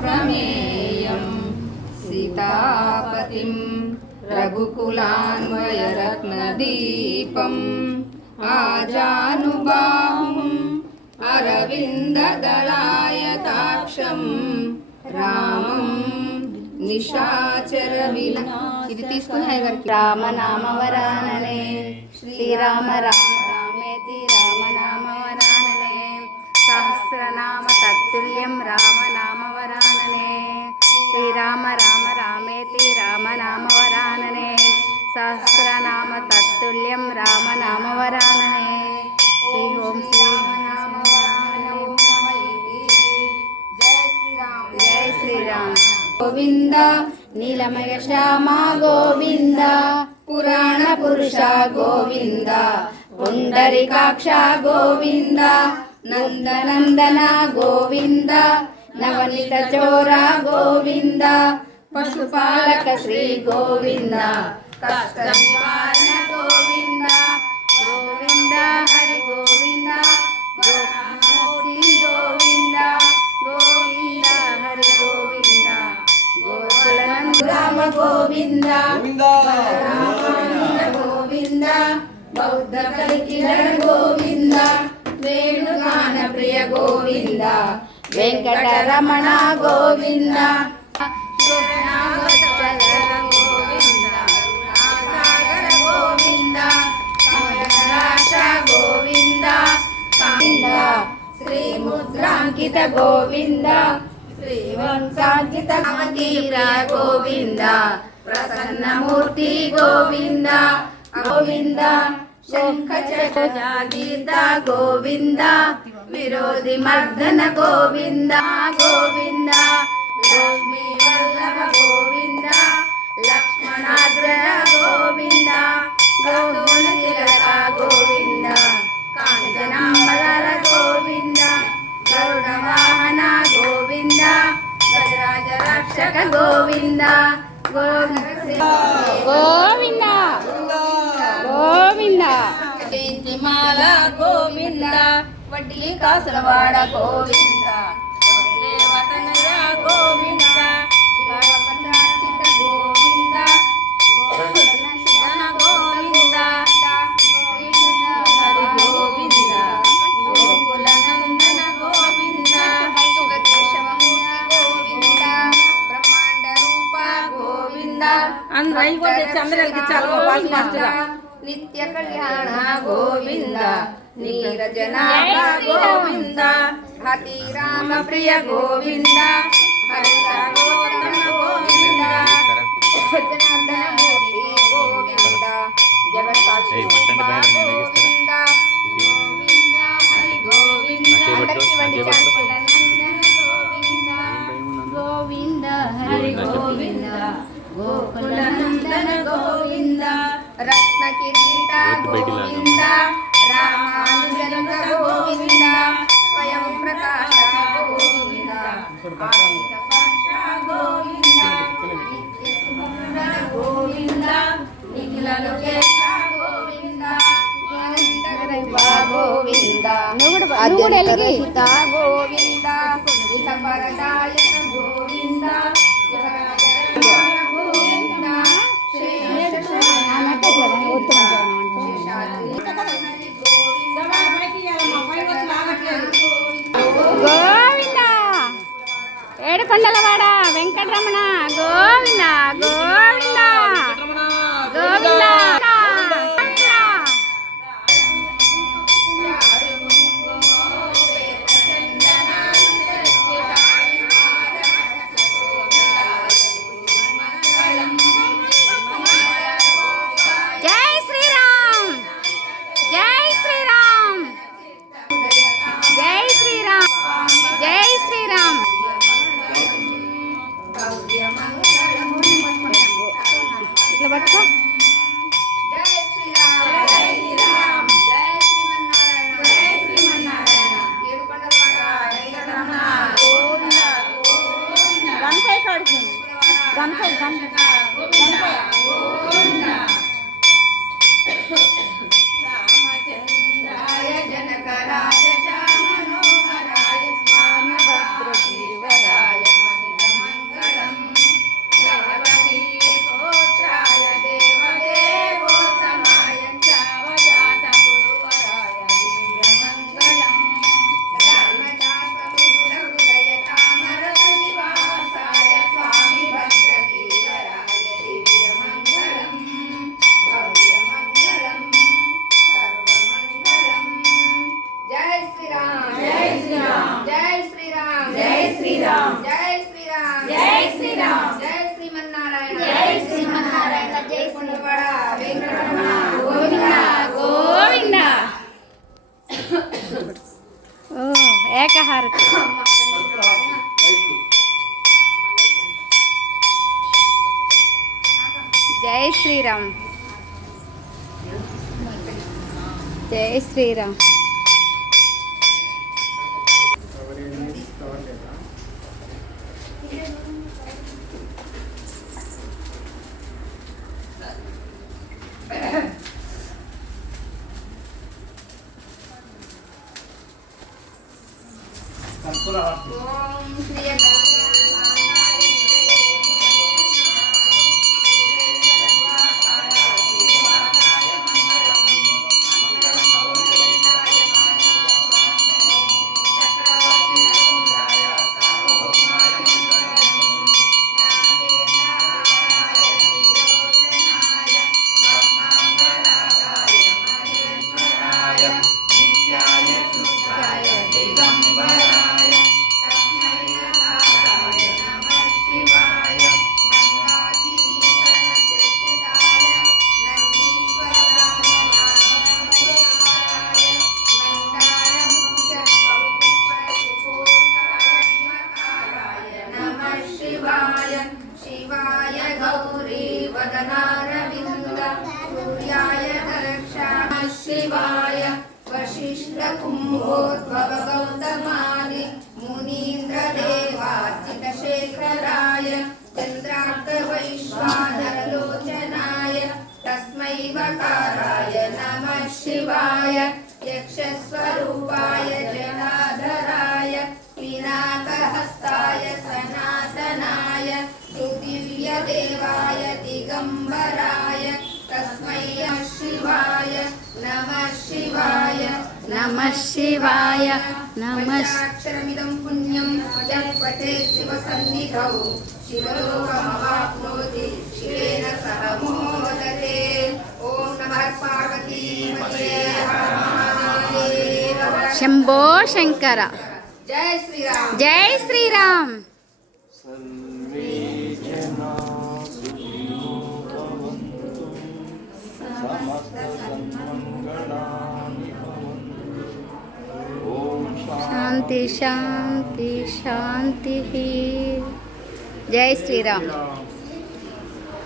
प्रमेयं सीतापतिं रघुकुलान्वयरत्नदीपम् आजानुबाहुम् अरविन्ददलायताक्षं रामं ఇది తీసుకుని హైగారికి రామనామవరాననే శ్రీరామ రామ రామేతి రామనామవరాననే సహస్రనామ తత్తుల్యం రామనామవరాననే శ్రీరామ రామ రామేతి రామనామవరాననే సహస్రనామ తత్తుల్యం రామనామవరాననే శ్రీ ఓం శ్రీ జయ శ్రీరామ్ గోవింద నీలమయ శ్యామ గోవింద పురాణ పురుష గోవింద పుండరీకాక్ష గోవింద నందనందన గోవింద నవనీత చోర గోవింద పశుపాలక శ్రీ గోవింద కష్ట నివారణ గోవింద గోవింద హరి గోవింద గోవింద గోవింద గోవింద హరి గోవింద గోకులనంద రామ గోవింద రామానంద గోవింద బౌద్ధ కలికిరణ గోవింద వేణుగాన ప్రియ గోవింద వెంకటరమణ గోవింద గోవింద శ్రీముద్రాంకిత గోవింద శ్రీవంశాంకిత తీర గోవింద ప్రసన్నమూర్తి గోవింద గోవింద శంఖ చక్రజాగీత గోవింద విరోధి మర్దన గోవింద గోవింద లక్ష్మీ వల్లభ గోవింద లక్ష్మణాగ్రహ గోవింద గోవింద తిలక గోవింద కాంచనాంబర గోవింద గరుడ వాహన గోవింద గజరాజ రక్షక గోవింద గోవింద గోవింద జయంతిమాల గోవింద వడ్డీ కాసులవాడ గోవింద వతనయ గోవింద గోవింద గోవింద హరి గోవింద గోకులనందన గోవింద శివకేశవమూర్తి గోవింద బ్రహ్మాండ రూప గోవింద నిత్య కళ్యాణ గోవింద నీరజనాభ గోవింద హతి రామ ప్రియ గోవింద హరిత గోవింద జనార్దనమూర్తి గోవింద జగత్సాక్షి గోవింద గోవింద హరి గోవింద అందరికీ వండి గోవింద గోవింద హరి గోవింద గోకులనందన గోవింద రత్న కిరీట గోవింద రామానుజన గోవింద స్వయం ప్రకాశ గోవింద ఆదిత పక్ష గోవింద గోవింద నిఖిల లోకేశ గోవింద గోవింద అద్భుత గోవింద ఇతపరదాయక గోవింద గోవింద ఏడుకొండలవాడ వెంకటరమణ గోవింద గోవింద గోవింద ఇట్లా పట్టుకో జై శ్రీరామ్ జై శ్రీమన్నారాయణ జై శ్రీమన్నారాయణ ఏడుకొండలవాడ వెంకటరమణ గోవింద గోవింద గంటై కడుతుంది గంటై గంటై గోవింద రామచంద్రాయ జనకరాయ మనోహరాయ స్వామి భద్రగిరివరాయ శ్రీరామ్ జై శ్రీరామ్ జై శ్రీరామ్ జై శ్రీమన్నారాయణ జై శ్రీమన్నారాయణ జై కొండవాడ వెంకటరమణ గోవింద గోవింద. ఓ ఏకహారతి. జై శ్రీరామ్ జై శ్రీరామ్. ఓం శ్రీ शिवाय गौरी वदनारविन्द सूर्याय दर्शा शिवाय वशिष्ठ कुम्भोद्भव गौतमादि मुनीन्द्रदेवार्चितशेखराय चन्द्रार्क वैश्वानरलोचनाय तस्मै वकाराय नमः शिवाय यक्षस्वरूपाय जटाधराय पिनाकहस्ताय सनातनाय सुदिव्यदेवाय दिगम्बराय तस्मै शिवाय नमः शिवाय नमः शिवाय नमः. अक्षरमिदं पुण्यं यत्पठेत् शिवसन्निधौ शिवलोकमवाप्नोति शिवेन सह मोदते. ॐ नमः पार्वतीपतये हर महादेव. शंभो शंकर. जय श्रीराम जय श्रीराम. सर्वे जना सुखिनो भवन्तु समस्तसन्मङ्गलानि भवन्तु. ॐ शांति शांति शांति. जय श्रीराम.